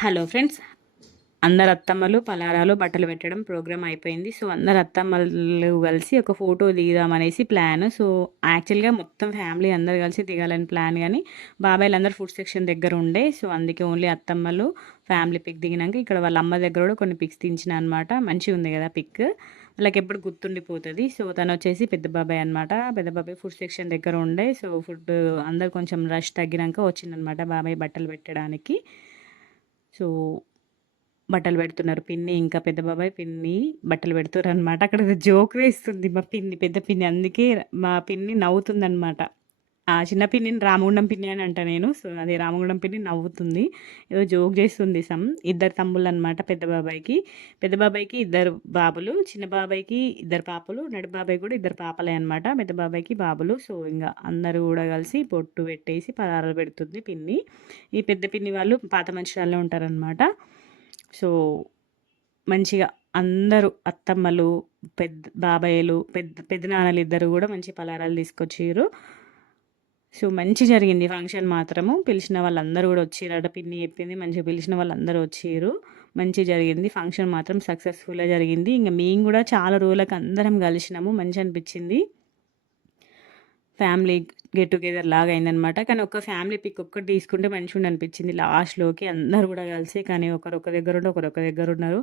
Hello friends, అందరు అత్తమ్మలు పలారాలు బట్టలు పెట్టడం ప్రోగ్రామ్ అయిపోయింది. సో అందరు అత్తమ్మలు కలిసి ఒక ఫోటో దిగుదామనేసి ప్లాన్. సో యాక్చువల్గా మొత్తం ఫ్యామిలీ అందరు కలిసి దిగాలని ప్లాన్, కానీ బాబాయ్లు అందరు ఫుడ్ సెక్షన్ దగ్గర ఉండే. సో అందుకే ఓన్లీ అత్తమ్మలు ఫ్యామిలీ పిక్ దిగినాక ఇక్కడ వాళ్ళ అమ్మ దగ్గర కూడా కొన్ని పిక్స్ తీయించిన అనమాట. మంచిగా ఉంది కదా పిక్, వాళ్ళకి ఎప్పుడు గుర్తుండిపోతుంది. సో తను వచ్చేసి పెద్ద బాబాయ్ అనమాట. పెద్ద బాబాయ్ ఫుడ్ సెక్షన్ దగ్గర ఉండే. సో ఫుడ్ అందరు కొంచెం రష్ తగ్గినాక వచ్చిందనమాట బాబాయ్ బట్టలు పెట్టడానికి. సో బట్టలు పెడుతున్నారు పిన్ని, ఇంకా పెద్ద బాబాయ్ పిన్ని బట్టలు పెడుతున్నారు అనమాట. అక్కడ జోక్ వేస్తుంది మా పిన్ని, పెద్ద పిన్ని. అందుకే మా పిన్ని నవ్వుతుందనమాట. ఆ చిన్న పిన్నిని రామగుండం పిన్ని అని అంట నేను. సో అది రామగుండం పిన్ని నవ్వుతుంది, ఏదో జోక్ చేస్తుంది. ఇద్దరు తమ్ముళ్ళు అనమాట పెద్ద బాబాయ్కి ఇద్దరు బాబులు, చిన్న బాబాయ్కి ఇద్దరు పాపలు, నడి బాబాయ్ కూడా ఇద్దరు పాపలే అనమాట. పెద్ద బాబాయ్కి బాబులు. సో ఇంకా అందరూ కూడా కలిసి పొట్టు పెట్టేసి పదారాలు పెడుతుంది పిన్ని. ఈ పెద్ద పిన్ని వాళ్ళు పాత మనుషులలో ఉంటారనమాట. సో మంచిగా అందరూ అత్తమ్మలు, పెద్ద బాబాయ్లు, పెద్దనాన్నలు ఇద్దరు కూడా మంచి పలారాలు తీసుకొచ్చారు. సో మంచి జరిగింది ఫంక్షన్ మాత్రము. పిలిచిన వాళ్ళందరూ కూడా వచ్చిరట, పిన్ని చెప్పింది. మంచిగా పిలిచిన వాళ్ళందరూ వచ్చారు, మంచి జరిగింది ఫంక్షన్ మాత్రం. సక్సెస్ఫుల్గా జరిగింది. ఇంకా మేము కూడా చాలా రోజులకు అందరం కలిసినాము, మంచి అనిపించింది. ఫ్యామిలీ గెట్ టుగెదర్ లాగా అయిందనమాట. కానీ ఒక ఫ్యామిలీ పిక్ ఒక్కటి తీసుకుంటే మంచిగా అనిపించింది లాస్ట్లోకి అందరూ కూడా కలిసి. కానీ ఒకరు ఒక దగ్గర ఉండి ఒకరు ఒక దగ్గర ఉన్నారు.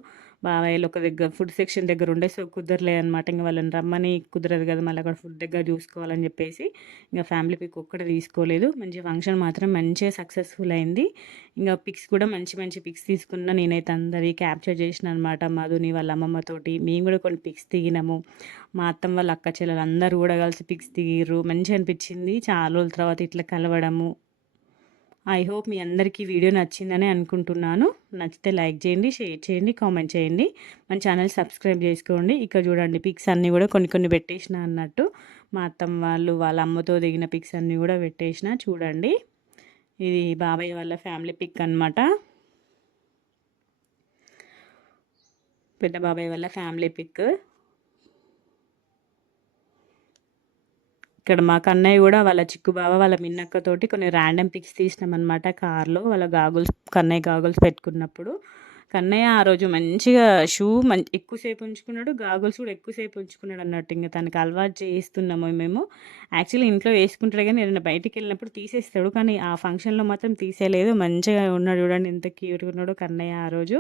బాబాయ్లు ఒక దగ్గర ఫుడ్ సెక్షన్ దగ్గర ఉండే. సో కుదరలే అనమాట. ఇంకా వాళ్ళని రమ్మని కుదరదు కదా, మళ్ళీ అక్కడ ఫుడ్ దగ్గర చూసుకోవాలని చెప్పేసి ఇంకా ఫ్యామిలీ పిక్ ఒక్కటి తీసుకోలేదు. మంచి ఫంక్షన్ మాత్రం మంచిగా సక్సెస్ఫుల్ అయింది. ఇంకా పిక్స్ కూడా మంచి మంచి పిక్స్ తీసుకున్నా. నేనైతే అందరి క్యాప్చర్ చేసిన అనమాట. మధుని వాళ్ళ అమ్మమ్మతోటి మేము కూడా కొన్ని పిక్స్ దిగినాము. మా అత్తమ్మ వాళ్ళ అక్క చెల్లెలు అందరూ కూడా కలిసి పిక్స్ దిగిర్రు. మంచిగా అనిపించింది చాలా రోజుల తర్వాత ఇట్లా కలవడము. ఐ హోప్ మీ అందరికీ వీడియో నచ్చిందని అనుకుంటున్నాను. నచ్చితే లైక్ చేయండి, షేర్ చేయండి, కామెంట్ చేయండి. మన ఛానల్ సబ్స్క్రైబ్ చేసుకోండి. ఇక్కడ చూడండి పిక్స్ అన్నీ కూడా కొన్ని కొన్ని పెట్టేసిన అన్నట్టు. మా అత్తమ్మ వాళ్ళు వాళ్ళ అమ్మతో దిగిన పిక్స్ అన్నీ కూడా పెట్టేసిన చూడండి. ఇది బాబాయ్ వాళ్ళ ఫ్యామిలీ పిక్ అనమాట. పెద్ద బాబాయ్ వాళ్ళ ఫ్యామిలీ పిక్. ఇక్కడ మా కన్నయ్య కూడా వాళ్ళ చిక్కు బావ వాళ్ళ మిన్నక్కతోటి కొన్ని ర్యాండమ్ పిక్స్ తీసినామన్నమాట కార్లో. వాళ్ళ కన్నయ్య గాగుల్స్ పెట్టుకున్నప్పుడు. కన్నయ్య ఆ రోజు మంచిగా షూ ఎక్కువసేపు ఉంచుకున్నాడు, గాగుల్స్ కూడా ఎక్కువసేపు ఉంచుకున్నాడు అన్నట్టు. ఇంకా తనకు అలవాటు చేస్తున్నాము మేము. యాక్చువల్లీ ఇంట్లో వేసుకుంటాడు, కానీ ఏదైనా బయటికి వెళ్ళినప్పుడు తీసేస్తాడు. కానీ ఆ ఫంక్షన్లో మాత్రం తీసేయలేదు. మంచిగా ఉన్నాడు, చూడండి ఎంత క్యూట్గా ఉన్నాడు కన్నయ్య ఆ రోజు.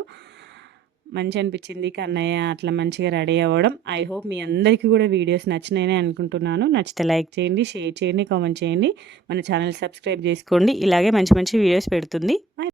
మంచి అనిపించింది కన్నయ్య అట్లా మంచిగా రెడీ అవ్వడం. ఐ హోప్ మీ అందరికీ కూడా వీడియోస్ నచ్చినాయని అనుకుంటున్నాను. నచ్చితే లైక్ చేయండి, షేర్ చేయండి, కామెంట్ చేయండి. మన ఛానల్ సబ్స్క్రైబ్ చేసుకోండి. ఇలాగే మంచి మంచి వీడియోస్ పెడుతుంది.